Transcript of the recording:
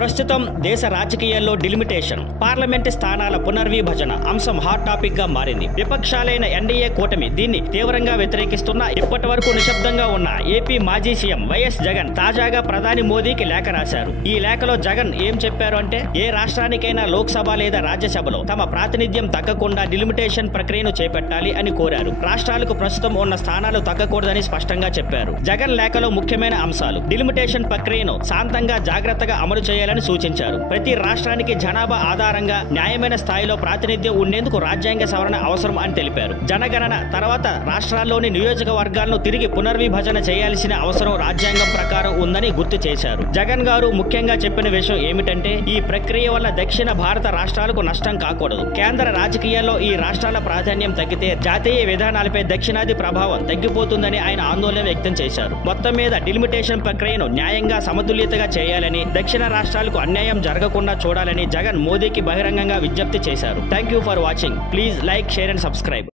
ప్రస్తుతం దేశ రాజకీయాల్లో డిలిమిటేషన్, పార్లమెంటు స్థానాల పునర్విభజన అంశం హాట్ టాపిక్ గా మారింది. విపక్షాలైన ఎన్డీఏ కూటమి దీన్ని తీవ్రంగా వ్యతిరేకిస్తున్నా ఇప్పటి వరకు నిశ్శబ్దంగా ఉన్న ఏపీ మాజీ సీఎం వైఎస్ జగన్ తాజాగా ప్రధాని మోదీకి లేఖ రాశారు. ఈ లేఖలో జగన్ ఏం చెప్పారు అంటే, ఏ రాష్ట్రానికైనా లోక్సభ లేదా రాజ్యసభలో తమ ప్రాతినిధ్యం తగ్గకుండా డిలిమిటేషన్ ప్రక్రియను చేపట్టాలి అని కోరారు. రాష్ట్రాలకు ప్రస్తుతం ఉన్న స్థానాలు తగ్గకూడదని స్పష్టంగా చెప్పారు. జగన్ లేఖలో ముఖ్యమైన అంశాలు: డిలిమిటేషన్ ప్రక్రియను శాంతంగా జాగ్రత్తగా అమలు చేయాలని సూచించారు. ప్రతి రాష్ట్రానికి జనాభా ఆధారంగా న్యాయమైన స్థాయిలో ప్రాతినిధ్యం ఉండేందుకు రాజ్యాంగ సవరణ అవసరం అని తెలిపారు. జనగణన తర్వాత రాష్ట్రాల్లోని నియోజకవర్గాలను తిరిగి పునర్విభజన చేయాల్సిన అవసరం రాజ్యాంగం ప్రకారం ఉందని గుర్తు చేశారు. జగన్ గారు ముఖ్యంగా చెప్పిన విషయం ఏమిటంటే, ఈ ప్రక్రియ వల్ల దక్షిణ భారత రాష్ట్రాలకు నష్టం కాకూడదు. కేంద్ర రాజకీయాల్లో ఈ రాష్ట్రాల ప్రాధాన్యం తగ్గితే జాతీయ విధానాలపై దక్షిణాది ప్రభావం తగ్గిపోతుందని ఆయన ఆందోళన వ్యక్తం చేశారు. మొత్తం మీద డిలిమిటేషన్ ప్రక్రియను న్యాయంగా సమతుల్యతగా చేయాలని, దక్షిణ రాష్ట్రాలకు అన్యాయం జరగకుండా చూడాలని జగన్ మోదీకి బహిరంగంగా విజ్ఞప్తి చేశారు. Thank you for watching. Please like, share and subscribe.